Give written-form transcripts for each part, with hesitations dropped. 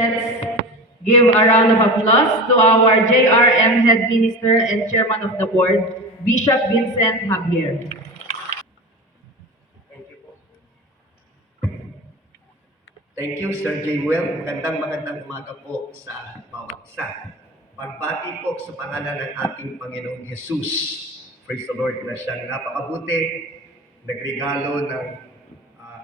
Let's give a round of applause to our JRM Head Minister and Chairman of the Board, Bishop Vincent Javier. Thank you po. Thank you, Sir Jamuel. Magandang umaga po sa bawat isa. Pagbati po sa pangalan ng ating Panginoong Jesus. Praise the Lord na siyang napakabuti, nagregalo ng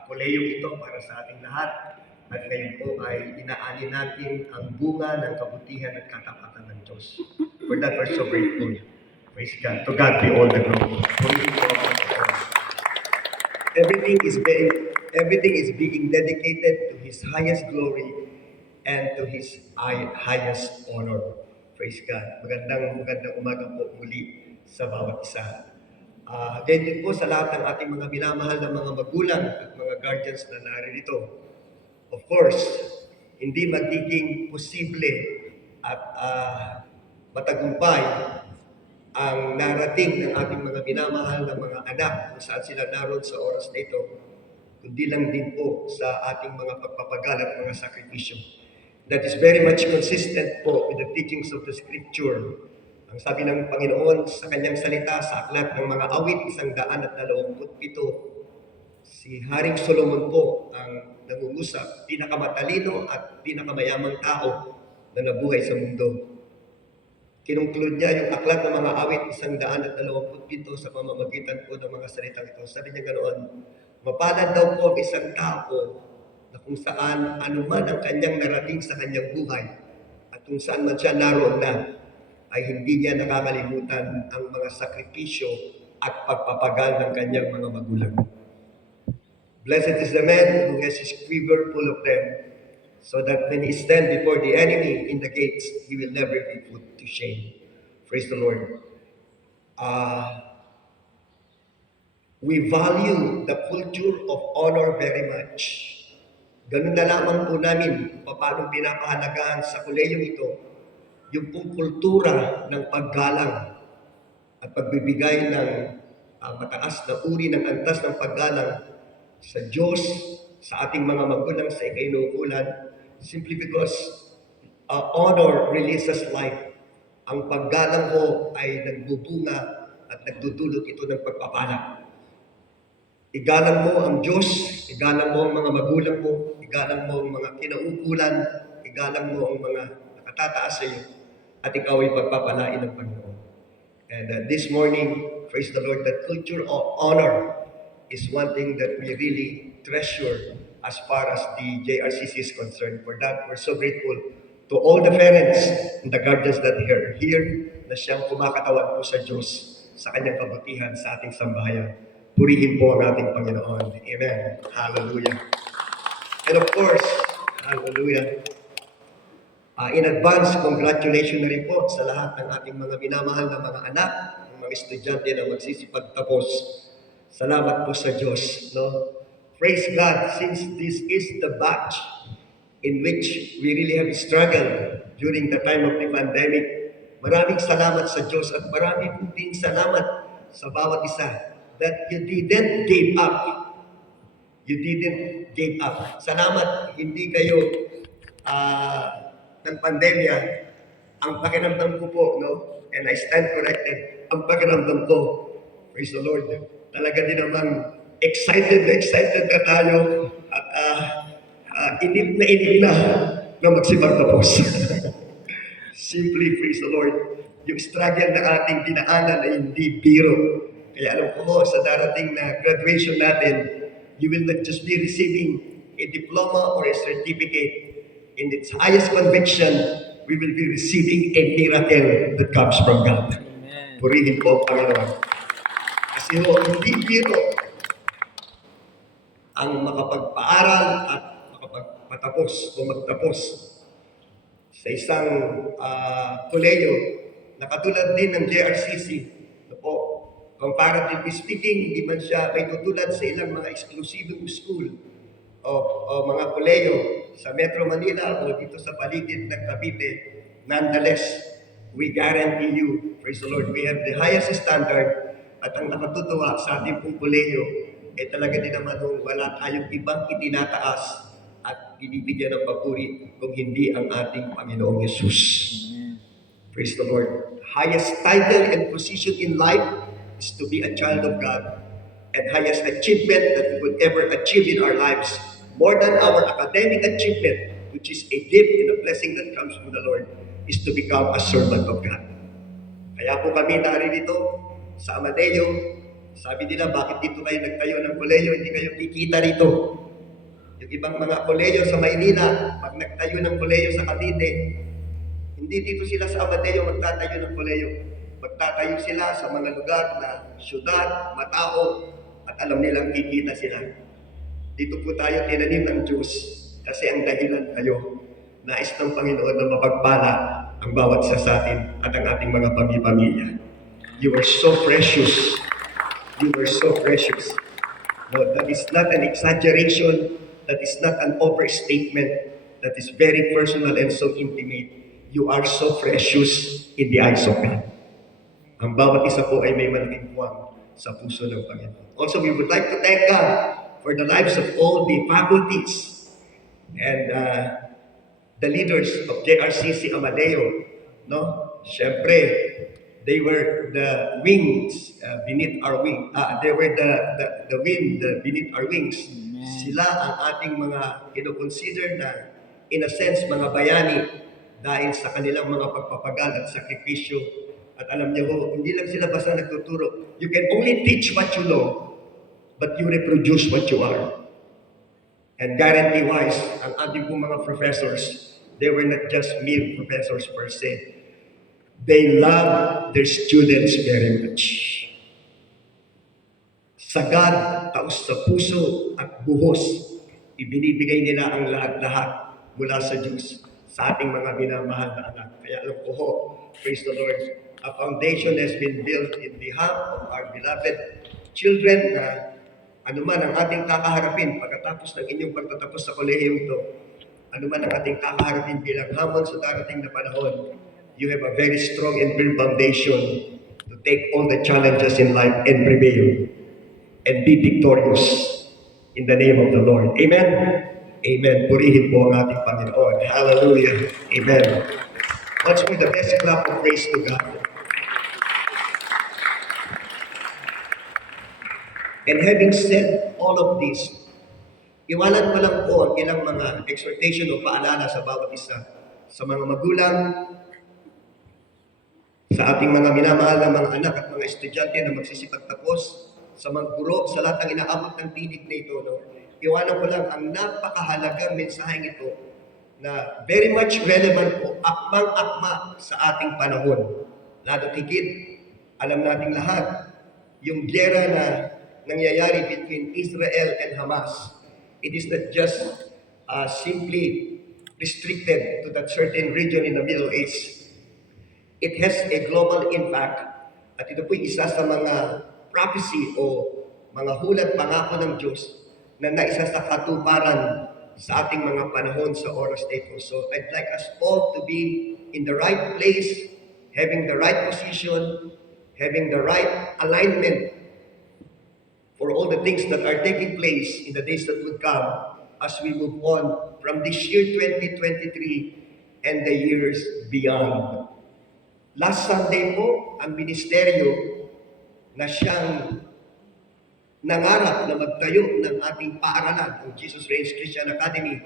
koleyong ito para sa ating lahat. At ngayon po ay inaani natin ang bunga ng kabutihan at katapatan ng Diyos. For that, we're so grateful. Praise God. To God be all the glory. Everything is being dedicated to His highest glory and to His highest honor. Praise God. Magandang umaga po muli sa bawat isa. Ganyan din po sa lahat ng ating mga minamahal na mga magulang at mga guardians na naririto. Of course, hindi magiging posible at matagumpay ang narating ng ating mga minamahal na mga anak kung saan sila naroon sa oras na ito, kundi lang din po sa ating mga pagpapagal at mga sakripisyo. That is very much consistent po with the teachings of the Scripture. Ang sabi ng Panginoon sa kanyang salita sa aklat ng mga awit 127, si Haring Solomon po ang nangungusap, pinakamatalino at pinakamayamang tao na nabuhay sa mundo. Kinungklud niya yung aklat ng mga awit 127 sa pamamagitan po ng mga salitang ito. Sabi niya ganoon, mapalad daw po ang isang tao na kung saan anuman ang kanyang narating sa kanyang buhay at kung saan man siya naroon na, ay hindi niya nakakalimutan ang mga sakripisyo at pagpapagal ng kanyang mga magulang. Blessed is the man who has his quiver full of them, so that when he stand before the enemy in the gates, he will never be put to shame. Praise the Lord. We value the culture of honor very much. Ganun na lamang po namin paano pinapahalagahan sa koleyong ito yung pong kultura ng paggalang at pagbibigay ng mataas na uri ng antas ng paggalang sa Diyos, sa ating mga magulang sa ikainuulan, simply because honor releases life. Ang paggalang ko ay nagbubunga at nagdudulot ito ng pagpapala. Igalang mo ang Diyos, igalang mo ang mga magulang mo, igalang mo ang mga kinaukulan, igalang mo ang mga nakatataas sa iyo, at ikaw ay pagpapalain ng Panginoon. And this morning, praise the Lord, that culture of honor is one thing that we really treasure as far as the JRCC is concerned. For that, we're so grateful to all the parents and the guardians that are here na siyang kumakatawan po sa Diyos sa kanyang kabutihan sa ating sambahayan. Purihin po ang ating Panginoon. Amen. Hallelujah. And of course, hallelujah. In advance, congratulations na rin po sa lahat ng ating mga minamahal na mga anak, mga estudyante na magsisipagtapos. Salamat po sa Diyos. No? Praise God, since this is the batch in which we really have struggled during the time of the pandemic, maraming salamat sa Diyos at maraming din salamat sa bawat isa that you didn't give up. You didn't give up. Salamat, hindi kayo ng pandemya. Ang pakiramdam ko po, no? And I stand corrected. Ang pakiramdam ko, praise the Lord, talaga din naman excited na tayo at inip na magsipagtapos. Simply, praise the Lord, yung struggle na ating dinaanan ay hindi biro. Kaya alam ko po, sa darating na graduation natin, you will not just be receiving a diploma or a certificate. In its highest conviction, we will be receiving a miracle that comes from God. Amen. Purihin po, Panginoon. Kasi ho, hindi biro ang makapagpaaral at makapagpatapos o magtapos sa isang koleyo na katulad din ng JRCC. Po, comparatively speaking, hindi man siya may tutulad sa ilang mga exclusive school o mga koleyo sa Metro Manila o dito sa paligid ng Cavite. Nonetheless, we guarantee you, praise the Lord, we have the highest standard at ang nakatutuwa sa ating pong koleyo talaga din naman wala tayong ibang itinataas at binibigyan ng papuri kung hindi ang ating Panginoong Yesus. Praise the Lord. Highest title and position in life is to be a child of God. And highest achievement that we could ever achieve in our lives, more than our academic achievement, which is a gift and a blessing that comes from the Lord, is to become a servant of God. Kaya po kami naririto sa Amadeo. Sabi nila, bakit dito kayo nagtayo ng koleyo, hindi kayo kikita rito? Yung ibang mga koleyo sa Maynila, pag nagtayo ng koleyo sa Cavite, hindi dito sila sa Amadeo magtatayo ng koleyo. Magtatayo sila sa mga lugar na syudad, matao, at alam nilang kikita sila. Dito po tayo tinanim ng Diyos kasi ang dahilan kayo, nais ng Panginoon na mapagpala ang bawat isa sa atin at ang ating mga pamilya. You are so precious. You are so precious. No, that is not an exaggeration. That is not an overstatement. That is very personal and so intimate. You are so precious in the eyes of God. Ang bawat isa po ay may malaking puwang sa puso ng Panginoon. Also, we would like to thank God for the lives of all the faculties and the leaders of JRCC Amadeo. No? Siyempre, they were the wings beneath our wing. They were the wind beneath our wings. Sila ang ating mga kinoconsider na, in a sense, mga bayani dahil sa kanilang mga pagpapagal at sakripisyo. At alam niyo ho, hindi lang sila basta nagtuturo. You can only teach what you know, but you reproduce what you are. And guarantee-wise, ang ating pong mga professors, they were not just mere professors per se. They love their students very much. Sagad, taos sa puso at buhos, ibinibigay nila ang lahat-lahat mula sa Diyos sa ating mga minamahal na anak. Kaya alam ko ho, praise the Lord, a foundation has been built in behalf of our beloved children na anuman ang ating kakaharapin pagkatapos ng inyong pagtatapos sa kolehiyong ito, anuman ang ating kakaharapin bilang hamon sa darating na panahon, you have a very strong and firm foundation to take all the challenges in life and prevail and be victorious in the name of the Lord. Amen? Amen. Purihin po ang ating Panginoon. Hallelujah. Amen. Let's give the best clap of praise to God. And having said all of this, iwanan ko lang po ang ilang mga exhortation o paalala sa bawat isa. Sa mga magulang, sa ating mga minamahal na mga anak at mga estudyante na magsisipagtapos, sa mga guro, sa lahat ng inaabot ng tinig na ito, no? Iwanan ko lang ang napakahalagang mensaheng ito na very much relevant po, akmang-akma sa ating panahon. Lalo higit, alam nating lahat, yung giyera na nangyayari between Israel and Hamas, it is not just simply restricted to that certain region in the Middle East. It has a global impact at ito po isa sa mga prophecy o mga hulat pangako ng Diyos na naisa sa katuparan sa ating mga panahon sa oras na ito. So I'd like us all to be in the right place, having the right position, having the right alignment for all the things that are taking place in the days that would come as we move on from this year 2023 and the years beyond. Last Sunday po, ang ministeryo na siyang nangarap na magtayo ng ating paaralan, ang Jesus Reigns Christian Academy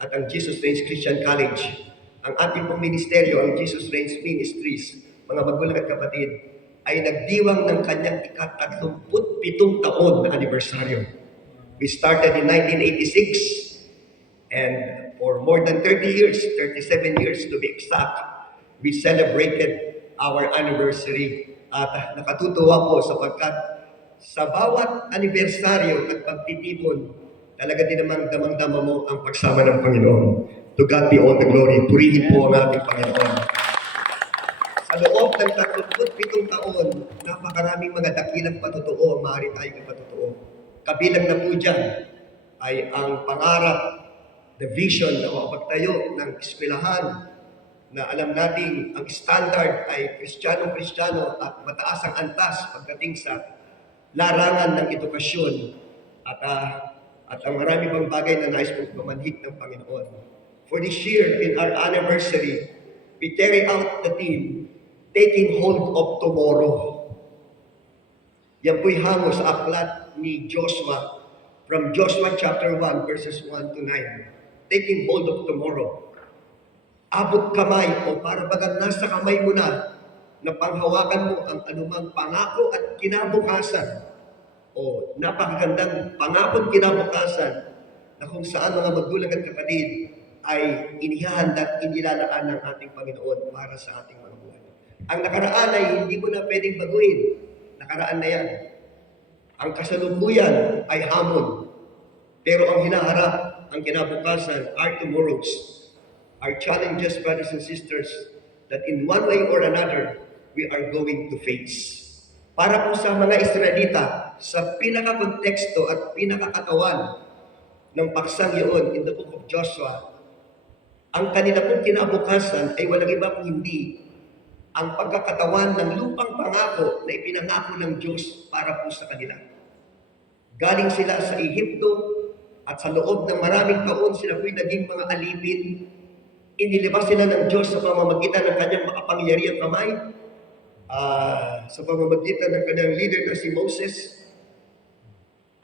at ang Jesus Reigns Christian College. Ang ating pong ministeryo, ang Jesus Reigns Ministries, mga magulang at kapatid, ay nagdiwang ng kanyang ika-37 taon na anibersaryo. We started in 1986 and for more than 30 years, 37 years to be exact, we celebrated our anniversary. At nakatutuwa po sapagkat sa bawat anibersaryo at pagtitipon, talaga din namang damang-dama mo ang pagsama ng Panginoon. To God be all the glory. Purihin po ang ating Panginoon. Sa loob ng 37 taon, napakaraming mga dakilang patotoo ang maaari tayong ipatotoo. Kabilang na po dyan ay ang pangarap, the vision na mapagtayo ng eskwelahan na alam natin ang standard ay Kristiyano at mataas ang antas pagdating sa larangan ng edukasyon. At at ang marami pang bagay na nais mong pamanhik ng Panginoon. For this year, in our anniversary, we carry out the theme, Taking Hold of Tomorrow. Yan po'y hango sa aklat ni Joshua, from Joshua chapter 1, verses 1 to 9. Taking hold of tomorrow. Abot kamay o para bagang nasa kamay mo na panghawakan mo ang anumang pangako at kinabukasan o napakagandang pangako at kinabukasan na kung saan mga magulang at kapatid ay inihahanda at inilalaan ng ating Panginoon para sa ating mga buhay. Ang nakaraan ay hindi mo na pwedeng baguhin. Nakaraan na yan. Ang kasalukuyan ay hamon. Pero ang hinaharap, ang kinabukasan, are tomorrows. Our challenges, brothers and sisters, that in one way or another, we are going to face. Para po sa mga Israelita, sa pinaka-konteksto at pinaka-katawan ng paksang iyon in the book of Joshua, ang kanila pong kinabukasan ay walang iba kung hindi ang pagkakatawan ng lupang pangako na ipinangako ng Diyos para po sa kanila. Galing sila sa Ehipto at sa loob ng maraming taon sila po'y naging mga alipin. Inilabas sila ng Diyos sa pamamagitan ng kanyang makapangyarihang kamay, sa pamamagitan ng kanyang leader na si Moses.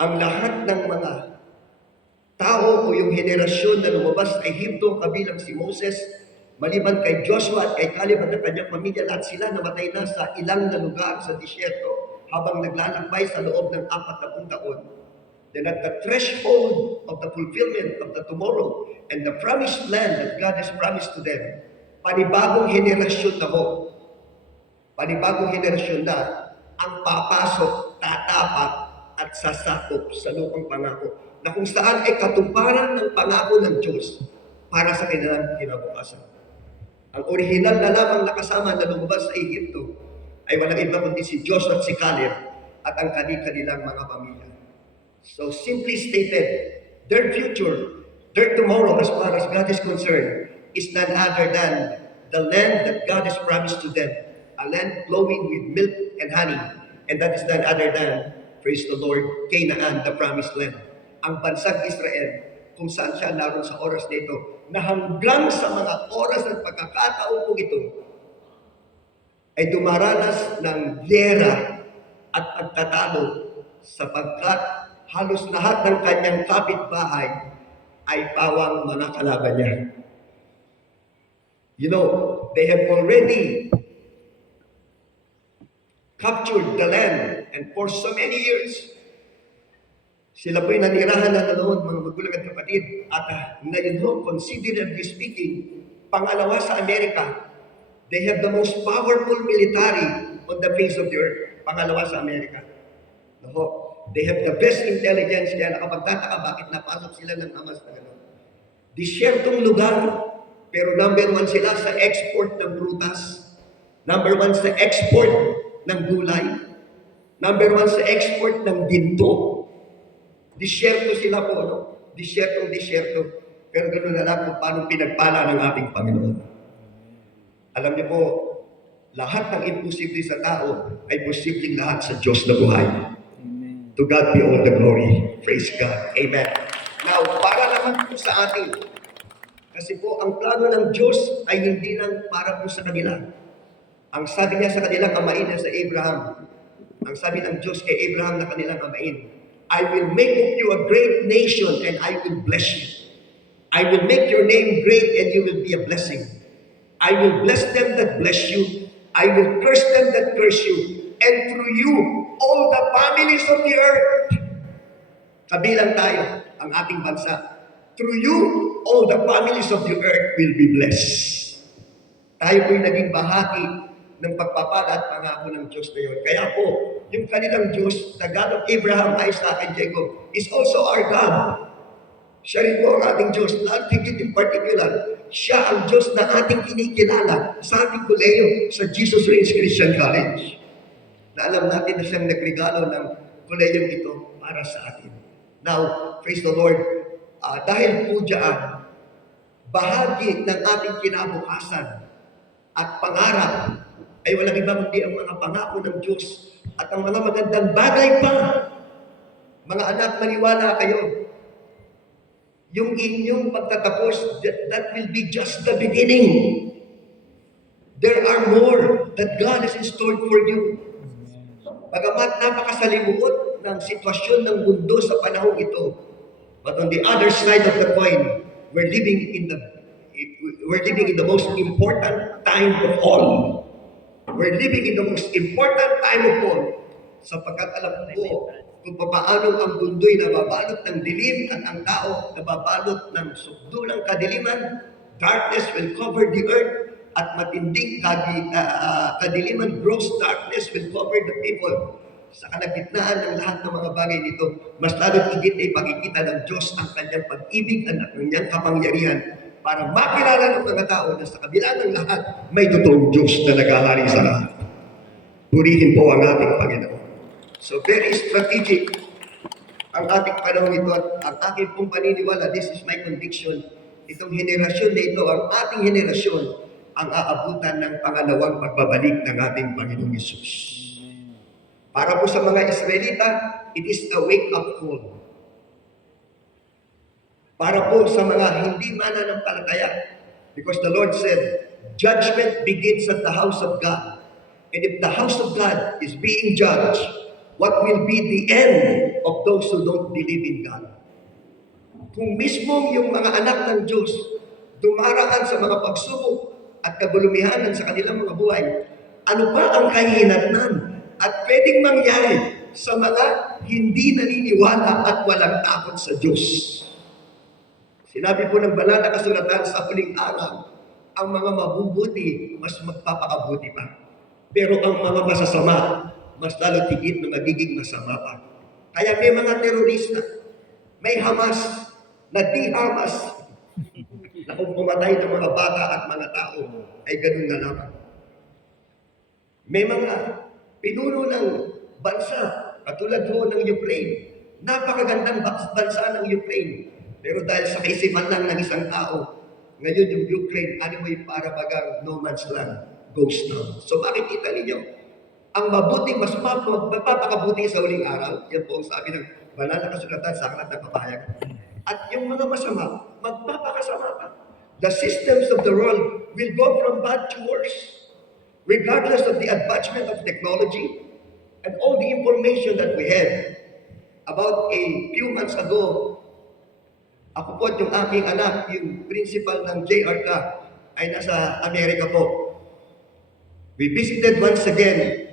Ang lahat ng mga tao o yung henerasyon na lumabas sa Ehipto kabilang si Moses, maliban kay Joshua at kay Caleb at ang kanyang pamilya, lahat sila namatay na sa ilang na lugar sa disyerto habang naglalakbay sa loob ng 40 taon. Then at the threshold of the fulfillment of the tomorrow and the promised land that God has promised to them, panibagong henerasyon na ho, panibagong henerasyon na ang papasok, tatapak at sasakop sa lupang pangako na kung saan ay katuparan ng pangako ng Diyos para sa kanilang kinabukasan. Ang orihinal na lamang nakasama na lumabas sa Ehipto ay walang iba kundi si Joshua at si Caleb at ang kanilang mga pamilya. So simply stated, their future, their tomorrow as far as God is concerned is none other than the land that God has promised to them, a land flowing with milk and honey, and that is none other than, praise the Lord, Canaan, the promised land. Ang bansang Israel, kung saan siya naroon sa oras nito, na hanggang sa mga oras at pagkakataon po ito, ay dumaranas ng giyera at pagtatalo sapagkat halos lahat ng kanyang kapitbahay ay pawang mga kalaban niya. You know, they have already captured the land and for so many years, sila po'y nanirahan na noon, mga magulang at kapatid, at ngayon ho, considerably speaking, pangalawa sa Amerika, they have the most powerful military on the face of the earth. Pangalawa sa Amerika. No? They have the best intelligence, kaya nakapagtataka bakit napasok sila ng Hamas na gano'n. Disyertong lugar, pero number 1 sila sa export ng prutas, number 1 sa export ng gulay, number 1 sa export ng ginto. Disyerto sila po, no? Disyerto. Pero gano'n na lang kung paano pinagpala ng ating Panginoon. Alam niyo po, lahat ng imposible sa tao ay posibleng lahat sa Diyos na buhay. To God be all the glory. Praise God. Amen. Now, para naman po sa atin, kasi po ang plano ng Diyos ay hindi lang para po sa kanila. Ang sabi niya sa kanilang amain sa Abraham, ang sabi ng Diyos kay Abraham na kanilang amain, I will make of you a great nation and I will bless you. I will make your name great and you will be a blessing. I will bless them that bless you. I will curse them that curse you. And through you, all the families of the earth, kabilang tayo, ang ating bansa, through you, all the families of the earth will be blessed. Tayo po'y naging bahagi ng pagpapala at pangako ng Diyos na yun. Kaya po, yung kanilang Diyos, the God of Abraham, Isaac, and Jacob, is also our God. Siya rin po ang ating Diyos, not higit in particular. Siya ang Diyos na ating kinikilala sa ating koleyo sa Jesus Reigns Christian College. Na alam natin na siyang nagregalo ng koleyong ito para sa atin. Now, praise the Lord, dahil po dyan, bahagi ng ating kinabukasan at pangarap ay walang iba kundi ang mga pangako ng Diyos at ang mga magandang bagay pa. Mga anak, maniwala kayo. yung inyong pagtatapos, that will be just the beginning. There are more that God has in store for you. Bagamat napakasalimuot ng sitwasyon ng mundo sa panahong ito, but on the other side of the coin, we're living in the most important time of all. We're living in the most important time of all, sapagkat alam ko kung paano ang mundo'y nababalot ng dilim at ang tao nababalot ng sukdulang kadiliman. Darkness will cover the earth at matinding kadiliman, gross darkness will cover the people. Sa kalagitnaan ng lahat ng mga bagay nito, mas lalo't higit ay pakikita ng Diyos ang kanyang pag-ibig at ang kanyang kapangyarihan para makilala ng mga tao na sa kabila ng lahat, may totoong Diyos na naghahari sa lahat. Purihin po ang ating Panginoon. So very strategic ang ating panahon ito at ang aking pong paniniwala, this is my conviction, itong henerasyon na ito, ang ating henerasyon, ang aabutan ng pangalawang pagbabalik ng ating Panginoong Hesus. Para po sa mga Israelita, it is a wake-up call. Para po sa mga hindi mananampalataya, because the Lord said, judgment begins at the house of God. And if the house of God is being judged, what will be the end of those who don't believe in God? Kung mismo yung mga anak ng Diyos dumaraan sa mga pagsubok at kabulumihanan sa kanilang mga buhay, ano pa ang kahihinatnan at pwedeng mangyari sa mga hindi naniniwala at walang takot sa Diyos? Sinabi po ng banal na kasulatan sa huling araw, ang mga mabubuti mas magpapakabuti pa. Pero ang mga masasama, mas lalo tigit na magiging masama pa. Kaya may mga terorista, may Hamas, na di Hamas, na kung pumatay ng mga bata at mga tao, ay ganun na lamang. May mga pinuno ng bansa, katulad ho ng Ukraine, napakagandang bansa ng Ukraine. Pero dahil sa kaisipan lang ng isang tao, ngayon yung Ukraine, ano mo yung para bagang no man's land, ghost town. So makikita ninyo, ang mabuti, mas magpapakabuti sa huling araw, yan po ang sabi ng banal na kasulatan sa aklat ng papahayag. At yung mga masama, magpapakasama pa. The systems of the world will go from bad to worse, regardless of the advancement of technology and all the information that we have. About a few months ago, ako po at yung aking anak, yung principal ng JRK, ay nasa Amerika po. We visited once again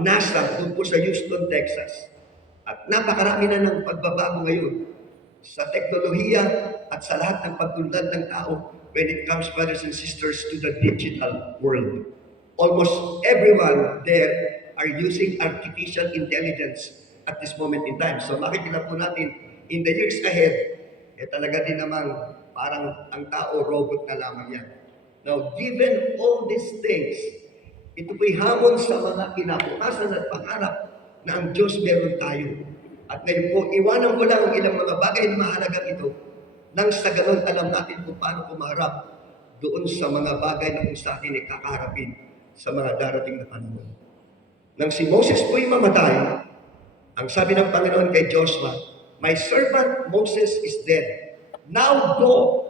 NASA doon po sa Houston, Texas. At napakarami na ng pagbabago ngayon sa teknolohiya at sa lahat ng pagtulad ng tao when it comes, brothers and sisters, to the digital world. Almost everyone there are using artificial intelligence at this moment in time. So makikita po natin, in the years ahead, talaga din namang parang ang tao, robot na lamang yan. Now, given all these things, ito po'y hamon sa mga kinabukasan at pangarap na ang Diyos meron tayo. At ngayon po, iwanan ko lang ang ilang mga bagay na mahalagang ito nang sa ganon alam natin kung paano kumaharap doon sa mga bagay na kung sa atin ay kakaharapin sa mga darating na panahon. Nang si Moses po'y mamatay, ang sabi ng Panginoon kay Joshua, "My servant Moses is dead. Now go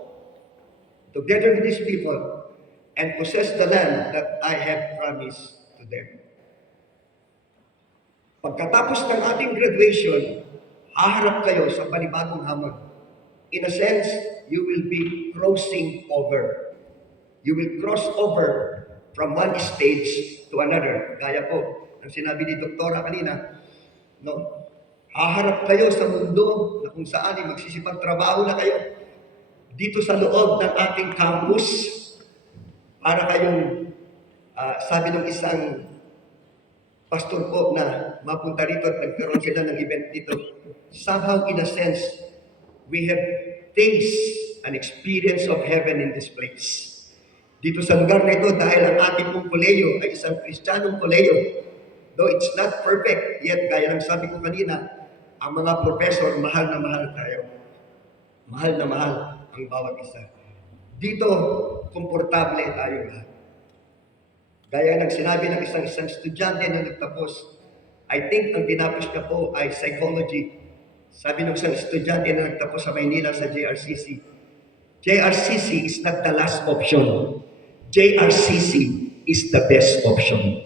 together with these people and possess the land that I have promised to them." Pagkatapos ng ating graduation, haharap kayo sa panibagong hamon. In a sense, you will be crossing over. You will cross over from one stage to another. Gaya po, ang sinabi ni Doktora kanina, no? Haharap kayo sa mundo na kung saan ay magsisipagtrabaho na kayo dito sa loob ng ating campus para kayong, sabi ng isang pastor po na mapunta rito at nagkaroon sila ng event dito, somehow in a sense, we have tasted an experience of heaven in this place. Dito sa lugar na ito, dahil ang ating pong koleyo ay isang Kristiyanong koleyo, though it's not perfect, yet gaya ng sabi ko kanina, ang mga professor, mahal na mahal tayo. Mahal na mahal ang bawat isa. Dito, komportable tayo lahat. Gaya ng sinabi ng isang estudyante na nagtapos, I think ang tinapos niya po ay psychology. Sabi ng isang estudyante na nagtapos sa Maynila sa JRCC, JRCC is not the last option. JRCC is the best option.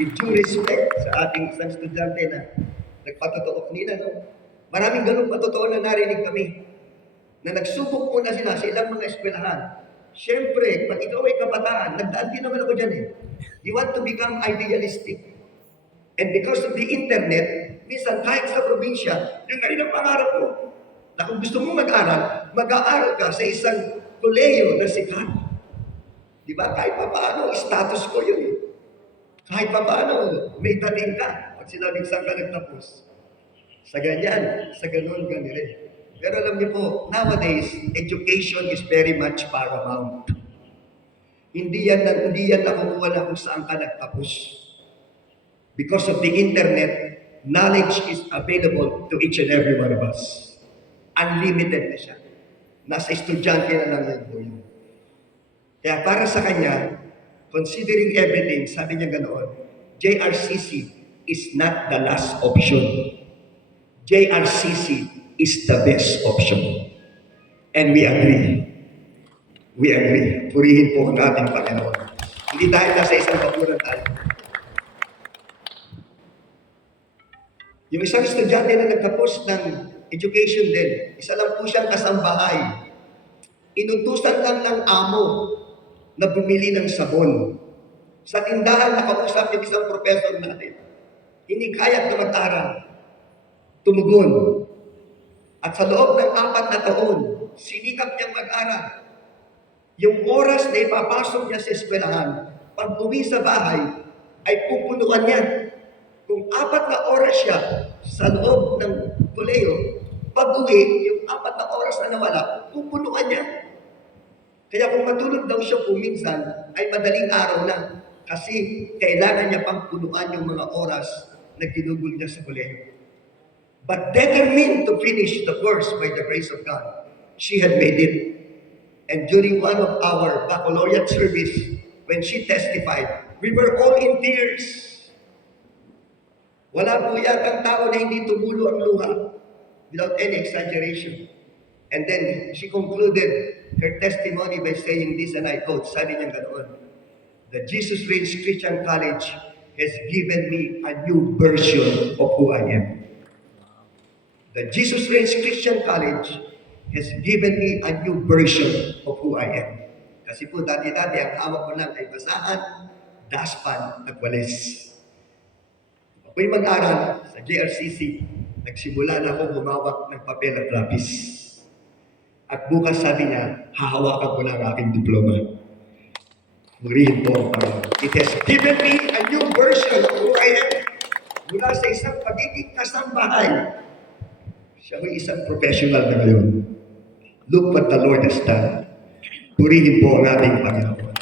With due respect sa ating isang estudyante na nagpatotoo kanina, no? Maraming ganun patotoo na narinig kami na nagsubok muna sila sa ilang mga eskwelahan. Siyempre, pag ikaw ay kabataan, nagdaan din naman ako dyan eh. You want to become idealistic. And because of the internet, minsan kahit sa probinsya, yung rin ang pangarap mo. Na kung gusto mo mag-aral, mag-aaral ka sa isang kolehiyo na sikat. Di ba? Kahit pa paano, status ko yun eh. Kahit pa paano, may dating ka. Pag sinabing saan ka nagtapos. Sa ganyan, sa ganun, ganire. Pero alam niyo po, nowadays, education is very much paramount. Hindi yan nakukuha na kung saan ka nagtapos. Because of the internet, knowledge is available to each and every one of us. Unlimited na siya. Nasa estudyante na lang yan po yun. Kaya para sa kanya, considering everything, sabi niya ganoon, JRCC is not the last option. JRCC is the best option. And we agree. We agree. Purihin po ang ating Panginoon. Hindi dahil nasa isang bakuran tayo. Yung isang estudyante na nagtapos ng education din, isa lang po siyang kasambahay. Inutusan lang ng amo na bumili ng sabon. Sa tindahan, nakausap yung isang professor natin. Hindi kaya na mag-aral. Tumugon. At sa loob ng 4 na taon, sinikap niyang mag-aral. Yung oras na ipapasok niya sa eskwelahan, pag uwi sa bahay, ay pupunuan niya. Kung 4 na oras siya sa loob ng koleyo, pag uwi, yung 4 na oras na nawala, pupunuan niya. Kaya kung matulog daw siya po minsan, ay madaling araw na. Kasi kailangan niya pang punuan yung mga oras na ginugol niya sa koleyo. But determined to finish the course by the grace of God, she had made it. And during one of our baccalaureate service, when she testified, we were all in tears. Wala po yatang tao na hindi tumulo ang luha without any exaggeration. And then she concluded her testimony by saying this, and I quote, sabi niya ganoon, "The Jesus Reigns Christian College has given me a new version of who I am." The Jesus Reigns Christian College has given me a new version of who I am. Kasi po dati-dati ang hawak ko lang ay basahan, daspan, at walis. Ako'y mag-aral sa JRCC, nagsimula na ako humawak ng papel at lapis. At bukas sabi niya, hahawakan ko na ang aking diploma. Murihin po ang Panginoon. It has given me a new version of who I am. Mula sa isang pagiging kasambahay, siya ay isang professional na ngayon. Look what the Lord has done. Purihin po ang ating Panginoon.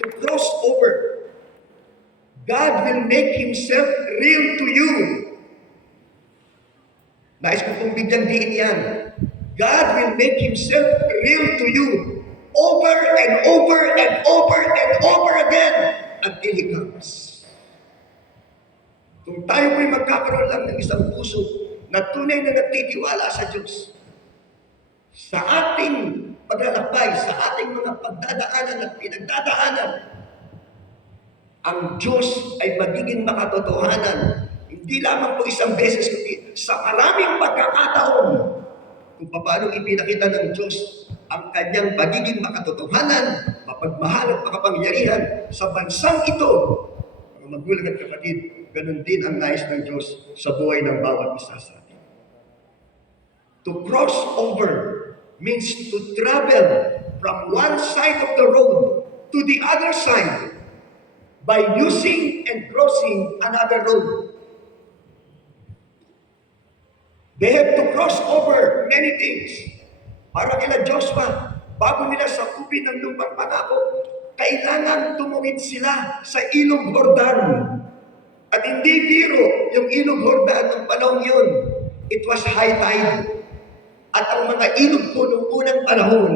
To cross over, God will make Himself real to you. Nais ko pong bigyang diin yan. God will make Himself real to you over and over and over and over again until He comes. Kung tayo po'y magkakaroon lang ng isang puso na tunay na nagtitiwala sa Diyos, sa ating paglalakbay, sa ating mga pagdadaanan at pinagdadaanan, ang Diyos ay magiging makatotohanan. Hindi lamang po isang beses, kundi sa maraming pagkakataon kung paano ipinakita ng Diyos ang kanyang pagiging makatotohanan, mapagmahal at makapangyarihan sa bansang ito. Mga magulang at kapatid, ganun din ang nais ng Diyos sa buhay ng bawat isa sa atin. To cross over means to travel from one side of the road to the other side by using and crossing another road. They have to cross over many things. Para kila Joshua, bago nila sakupin ang lupang pangako, kailangan tumungin sila sa ilog Jordan. At hindi biro yung ilog Jordan ng panahon yun. It was high tide. At ang mga ilog po noong unang panahon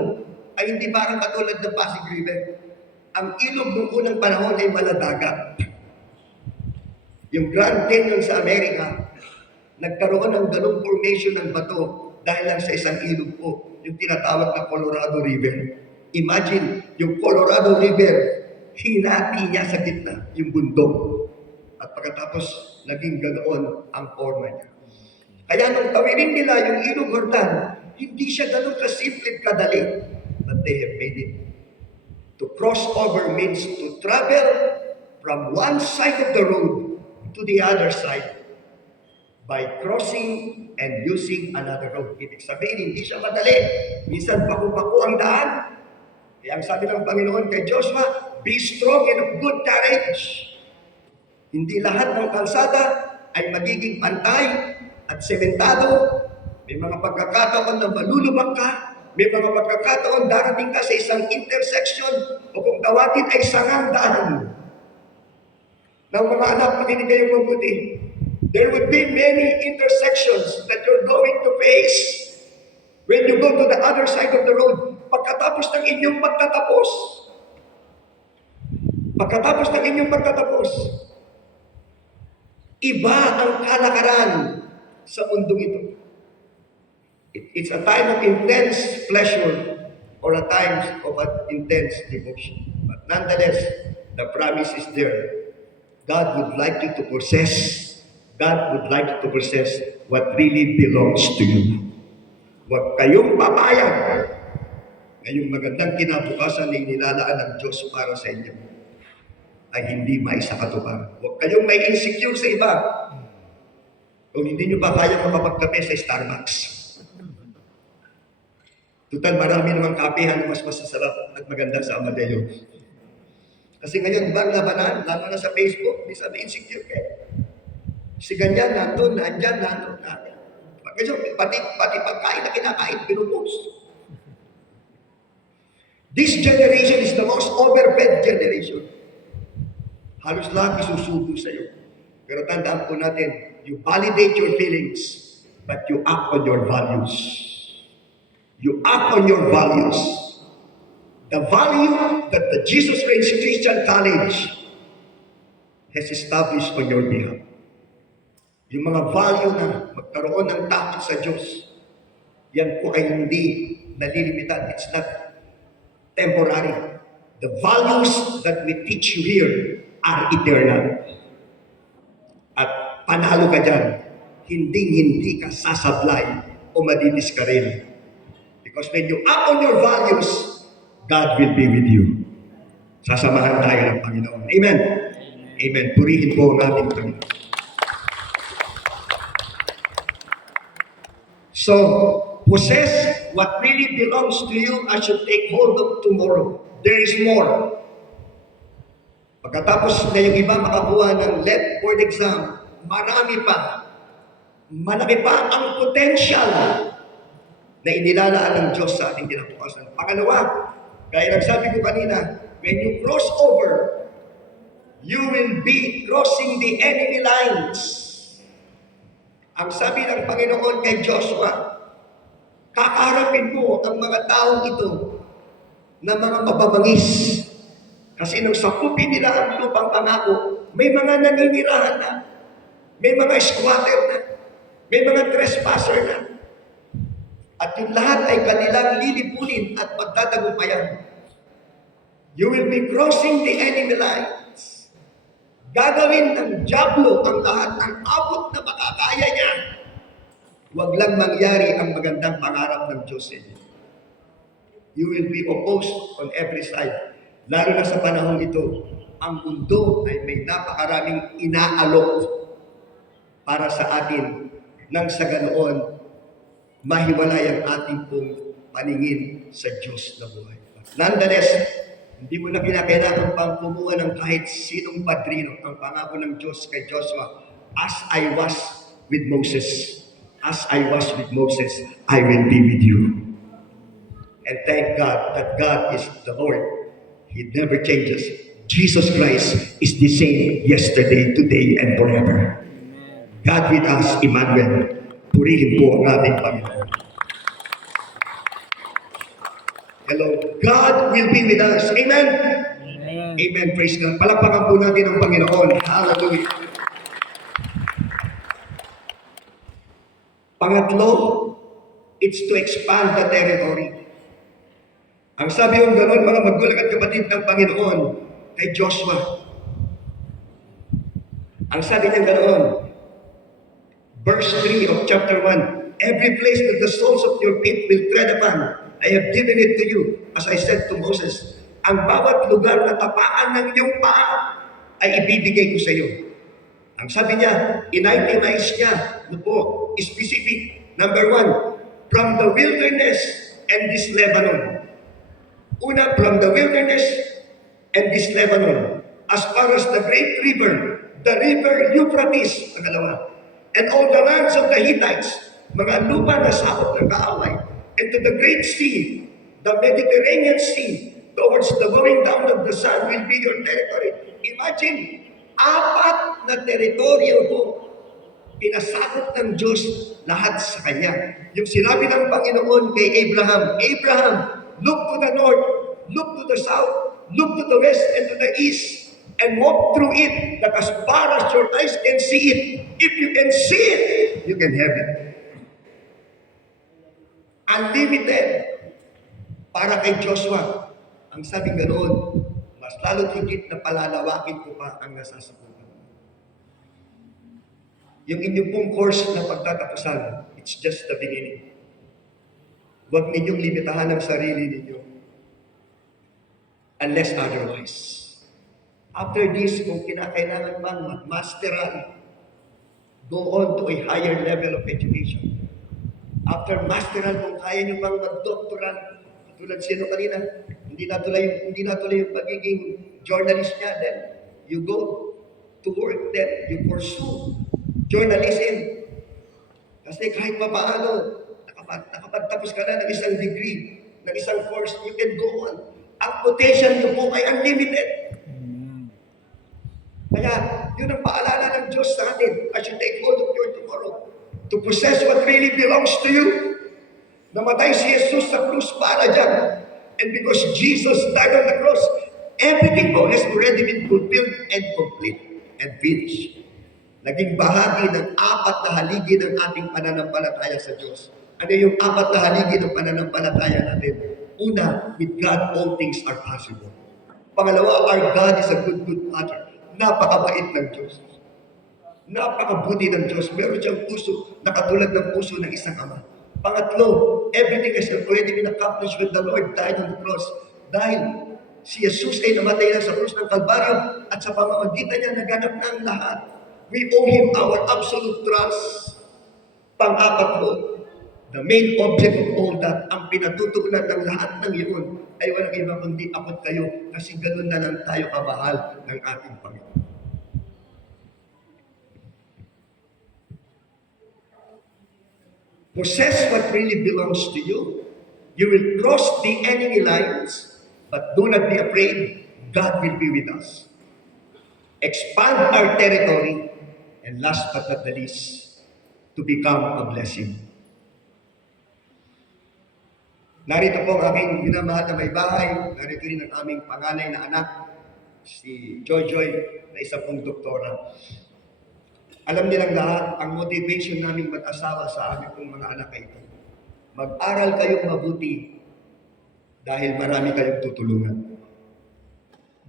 ay hindi parang katulad ng Pasig River. Ang ilog noong unang panahon ay maladagat. Yung Grand Canyon sa Amerika, nagkaroon ng ganung formation ng bato dahil lang sa isang ilog po, yung tinatawag na Colorado River. Imagine, yung Colorado River, hinati niya sa gitna yung bundok. At pagkatapos, naging ganoon ang forma niya. Kaya nung tawirin nila yung ilog Jordan, hindi siya ganun kasimple kadali. But they have made it. To cross over means to travel from one side of the road to the other side by crossing and using another road. Ibig sabihin, hindi siya madali. Minsan, baku-baku ang daan. Kaya ang sabi ng Panginoon kay Joshua, be strong and of good courage. Hindi lahat ng kalsada ay magiging pantay at sementado. May mga pagkakataon na malulubak ka. May mga pagkakataon darating ka sa isang intersection o kung tawagin ay sangandaan. Ng mga anak, makinig kayong mabuti. There would be many intersections that you're going to face when you go to the other side of the road. Pagkatapos ng inyong pagtatapos. Pagkatapos ng inyong pagtatapos. Iba ang kalakaran sa mundong ito. It's a time of intense pleasure or a time of an intense devotion. But nonetheless, the promise is there. God would like you to possess. God would like you to possess what really belongs to you. Huwag kayong papayag na yung magandang kinabukasan na inilalaan ng Diyos para sa inyo ay hindi maisakatuparan. Huwag kayong may insecure sa iba kung hindi nyo ba kaya makapagkape sa Starbucks. Total, marami namang kapehan na mas masasarap at maganda sa Amadeo. Kasi ngayon, bang labanan, lalo na sa Facebook, di sabi insecure kayo. Si ganyan, nandun, nandyan, nandun. Ngayon, pati pagkain na kinakain, pinupost. This generation is the most overfed generation. Halos lahat isusubo sa iyo. Pero tandaan po natin, you validate your feelings, but you act on your values. You act on your values. The value that the Jesus Reigns Christian College has established on your behalf. Yung mga value na magkaroon ng takot sa Diyos, yan po ay hindi nalilimitan. It's not temporary. The values that we teach you here are eternal. At panalo ka dyan, hindi ka sasablay o madidiskarel. Because when you act on your values, God will be with you. Sasamahan tayo ng Panginoon. Amen? Amen. Purihin po ang ating Panginoon. So, possess what really belongs to you as you take hold of tomorrow. There is more. Pagkatapos na yung iba makakuha ng left board exam, marami pa. Malaki pa ang potential na inilalaan ng Diyos sa ating kinabukasan. Pangalawa, gaya ng sabi ko kanina, when you cross over, you will be crossing the enemy lines. Ang sabi ng Panginoon kay Joshua, kakaharapin mo ang mga taong ito na mga mababangis. Kasi nung sakupin nila ang lupang pangako, may mga naninirahan na, may mga squatter na, may mga trespasser na. At yung lahat ay kanilang lilipunin at magtatagumpayan. You will be crossing the enemy lines. Gagawin ng Diablo ang lahat ng abot na makakaya niya. Huwag lang mangyari ang magandang pangarap ng Diyos sa inyo. You will be opposed on every side. Lalo na sa panahon ito, ang mundo ay may napakaraming inaalok para sa atin nang sa ganoon mahiwalay ang ating pong paningin sa Diyos na buhay. Nonetheless, hindi mo na kinakailangan pang kumuha ng kahit sinong padrino. Ang pangako ng Diyos kay Joshua, as I was with Moses, I will be with you. And thank God that God is the Lord. He never changes. Jesus Christ is the same yesterday, today, and forever. God with us, Emmanuel. Purihin po ang ating Panginoon. Hello. God will be with us. Amen? Amen. Amen. Praise God. Palakpakan po natin ang Panginoon. Hallelujah. Pangatlo, it's to expand the territory. Ang sabi yung gano'n, mga magulang at kapatid ng Panginoon kay Joshua, ang sabi niya ganoon, verse 3 of chapter 1, every place that the soles of your feet will tread upon, I have given it to you, as I said to Moses. Ang bawat lugar na tapakan ng iyong paa ay ibibigay ko sa iyo. Ang sabi niya, in-itemize niya, specific. Number 1, from the wilderness and this Lebanon. Una, from the wilderness and this Lebanon, as far as the great river, the river Euphrates, pangalawa, and all the lands of the Hittites, mga lupa na sakop ng kaaway, and to the great sea, the Mediterranean Sea, towards the going down of the sun will be your territory. Imagine, 4 na teritoryo po, pinasakop ng Diyos lahat sa Kanya. Yung sinabi ng Panginoon kay Abraham, Abraham, look to the north, look to the south, look to the west and to the east, and walk through it, that as far as your eyes can see it, if you can see it, you can have it. Unlimited. Para kay Joshua, ang sabing ganoon, mas lalo higit na palalawakin ko pa ang nasasakupan. Yung inyong pong course na pagtatapusan, it's just the beginning. Huwag ninyong limitahan ang sarili ninyo. Unless otherwise. After this, kung kinakailangan man mag-masteral, go on to a higher level of education. After masteral, kung kaya nyo bang mag-doctoral, tulad sino kanina, hindi natuloy yung pagiging journalist niya, then you go to work, then you pursue journalism. Kasi kahit pa paano, nakapagtapos ka na ng isang degree, ng isang course, you can go on. Ang potential nyo po ay unlimited. Kaya, yun ang paalala ng Diyos sa atin as you take hold of your tomorrow. To possess what really belongs to you. Namatay si Jesus sa krus para dyan. And because Jesus died on the cross, everything po has already been fulfilled and complete and finished. Naging bahagi ng 4 na haligi ng ating pananampalataya sa Diyos. Ano yung 4 na haligi ng pananampalataya natin? Una, with God, all things are possible. Pangalawa, our God is a good Father. Napakabait ng Diyos. Napakabuti ng Diyos. Meron siyang puso na katulad ng puso ng isang ama. Pangatlo, everything has already been accomplished when the Lord died on the cross. Dahil si Jesus ay namatay na sa krus ng Kalbaryo at sa pamamagitan niya naganap na ang lahat. We owe Him our absolute trust. Pang-4, the main object of all that, ang pinatutuunan ng lahat ng iyon, ay walang iba kundi akot kayo, kasi ganun na lang tayo kamahal ng ating Panginoon. Possess what really belongs to you. You will cross the enemy lines, but do not be afraid. God will be with us. Expand our territory, and last but not the least, to become a blessing. Narito po ang aming minamahal na may bahay. Narito rin ang aming panganay na anak, si Joy, na isa pong doktora. Alam nilang lahat, ang motivation naming mag-asawa sa aming pong mga anak ay ito. Mag-aral kayong mabuti dahil marami kayong tutulungan.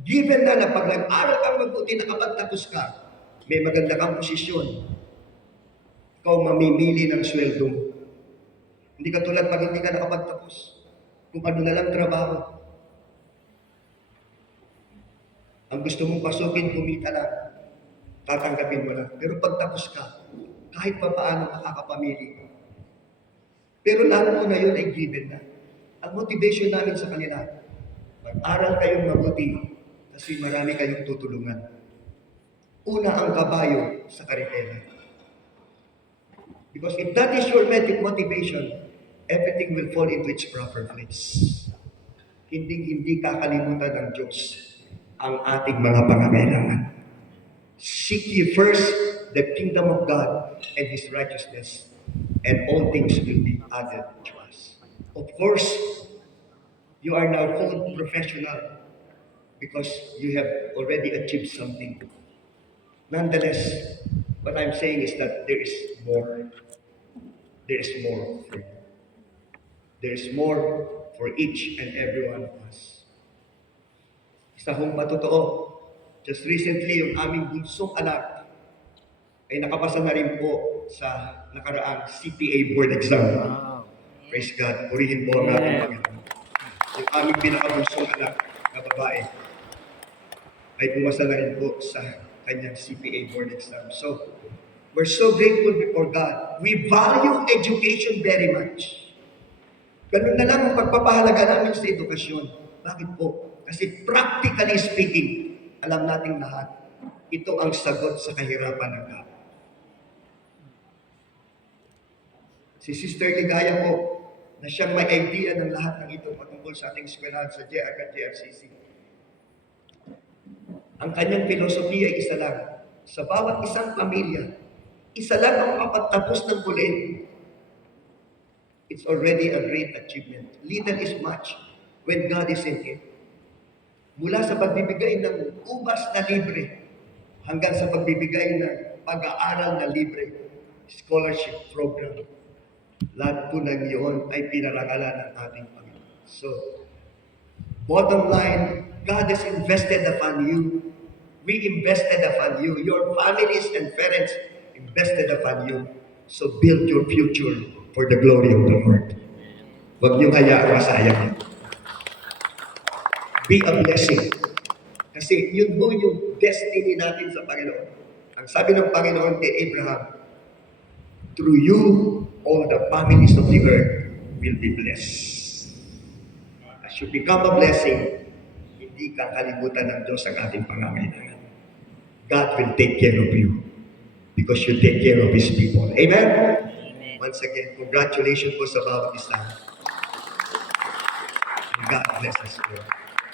Given na pag nag-aral kang mabuti, nakapagtapos ka, may maganda kang posisyon, ikaw mamimili ng sweldo mo. Hindi ka tulad pag hindi ka nakapagtapos. Kung ano na lang trabaho. Ang gusto mong pasukin, kumita lang. Tatanggapin mo lang. Pero pag tapos ka, kahit pa paano makakapamili. Pero lahat mo na yun ay given na. Ang motivation namin sa kanila, mag-aral kayong mabuti kasi marami kayong tutulungan. Una ang kabayo sa karitela. Because if that is your motivation, everything will fall into its proper place. Hindi kakalimutan ng Diyos ang ating mga pangangailangan. Seek ye first the kingdom of God and His righteousness, and all things will be added to us. Of course, you are now called professional because you have already achieved something. Nonetheless, what I'm saying is that there is more. There is more for you. There is more for each and every one of us. Isa hong matotoo, just recently yung aming bunsong anak ay nakapasa na rin po sa nakaraang CPA board exam. Praise God, purihin po ang ating Panginoon. Yung aming pinakabunsong anak na babae ay pumasa na rin po sa kanyang CPA board exam. So, we're so grateful before God. We value education very much. Ganun na lang ang pagpapahalaga namin sa edukasyon. Bakit po? Kasi practically speaking, alam nating lahat, ito ang sagot sa kahirapan ng tao. Si Sister Ligaya po, na siyang may idea ng lahat ng ito patungkol sa ating eskwelahan sa JR at JRCC. Ang kanyang filosofiya ay isa lang. Sa bawat isang pamilya, isa lang ang mapagtapos ng kulit. It's already a great achievement. Little is much when God is in it. Mula sa pagbibigay ng ubas na libre hanggang sa pagbibigay ng pag-aaral na libre, scholarship program. Lahat po ng iyon ay pinarangalan ng ating Panginoon. So, bottom line, God has invested upon you. We invested upon you. Your families and parents invested upon you. So, build your future for the glory of the Lord. Huwag niyong hayaan masayang yan. Be a blessing. Kasi yun po yung destiny natin sa Panginoon. Ang sabi ng Panginoon kay Abraham, through you, all the families of the earth will be blessed. As you become a blessing, hindi kakalimutan ng Diyos ang ating pangangailangan. God will take care of you because you take care of His people. Amen? Once again, congratulations po sa bawat isa. God bless us, Lord.